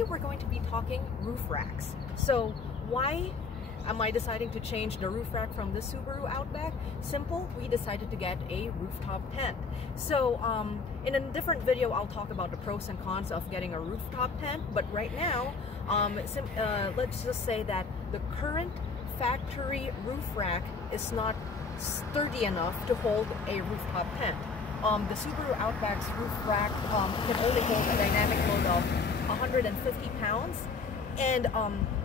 today we're going to be talking roof racks. So why am I deciding to change the roof rack from the Subaru Outback? Simple, we decided to get a rooftop tent. So in a different video I'll talk about the pros and cons of getting a rooftop tent, but right now let's just say that the current factory roof rack is not sturdy enough to hold a rooftop tent. The Subaru Outback's roof rack can only hold a dynamic load of 150 pounds, and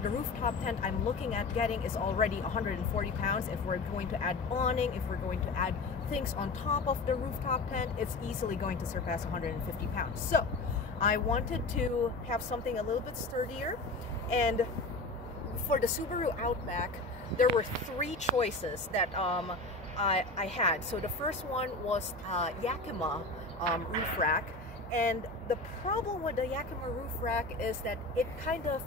the rooftop tent I'm looking at getting is already 140 pounds. If we're going to add awning, if we're going to add things on top of the rooftop tent, it's easily going to surpass 150 pounds. So I wanted to have something a little bit sturdier, and for the Subaru Outback there were three choices that I had. So the first one was Yakima roof rack, and the problem with the Yakima roof rack is that it kind of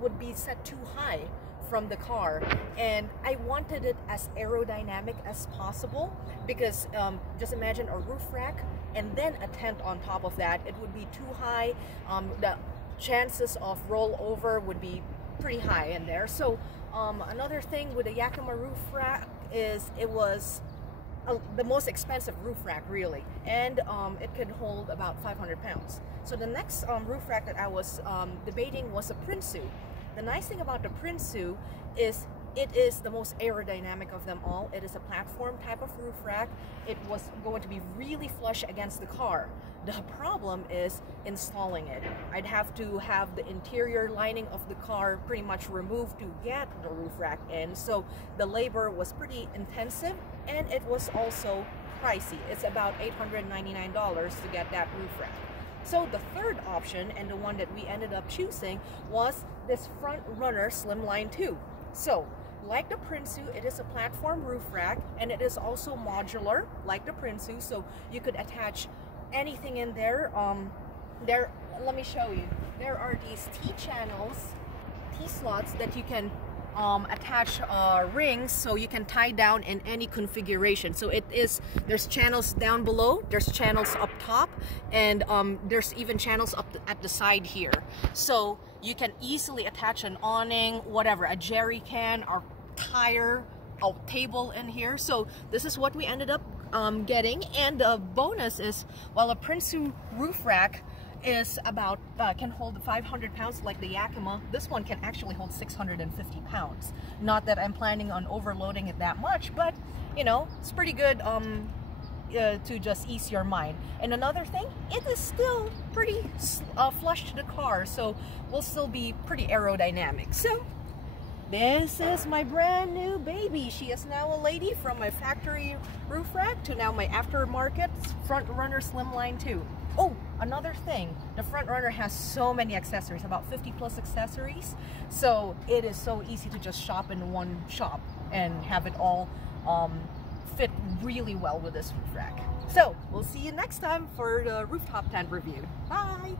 would be set too high from the car, and I wanted it as aerodynamic as possible, because just imagine a roof rack and then a tent on top of that. It would be too high. The chances of rollover would be pretty high in there. So another thing with the Yakima roof rack is it was the most expensive roof rack, really, and it could hold about 500 pounds. So the next roof rack that I was debating was a Prinsu. The nice thing about the Prinsu is it is the most aerodynamic of them all. It is a platform type of roof rack. It was going to be really flush against the car. The problem is installing it. I'd have to have the interior lining of the car pretty much removed to get the roof rack in. So the labor was pretty intensive, and it was also pricey. It's about $899 to get that roof rack. So the third option, and the one that we ended up choosing, was this Frontrunner Slimline 2. So like the Prinsu, it is a platform roof rack, and it is also modular like the Prinsu, so you could attach anything in there. Let me show you. There are these T-channels, T-slots that you can attach rings, so you can tie down in any configuration. So there's channels down below, there's channels up top, and there's even channels up at the side here. So you can easily attach an awning, whatever, a jerry can or tire, a table in here. So this is what we ended up getting. And the bonus is, while a Prinsu roof rack is about can hold 500 pounds like the Yakima, this one can actually hold 650 pounds. Not that I'm planning on overloading it that much, but you know, it's pretty good to just ease your mind. And another thing, it is still pretty flush to the car, so we'll still be pretty aerodynamic. So this is my brand new baby. She is now a lady, from my factory roof rack to now my aftermarket Frontrunner Slimline 2. Oh, another thing, the Frontrunner has so many accessories, about 50 plus accessories, so it is so easy to just shop in one shop and have it all fit really well with this roof rack. So we'll see you next time for the rooftop tent review. Bye!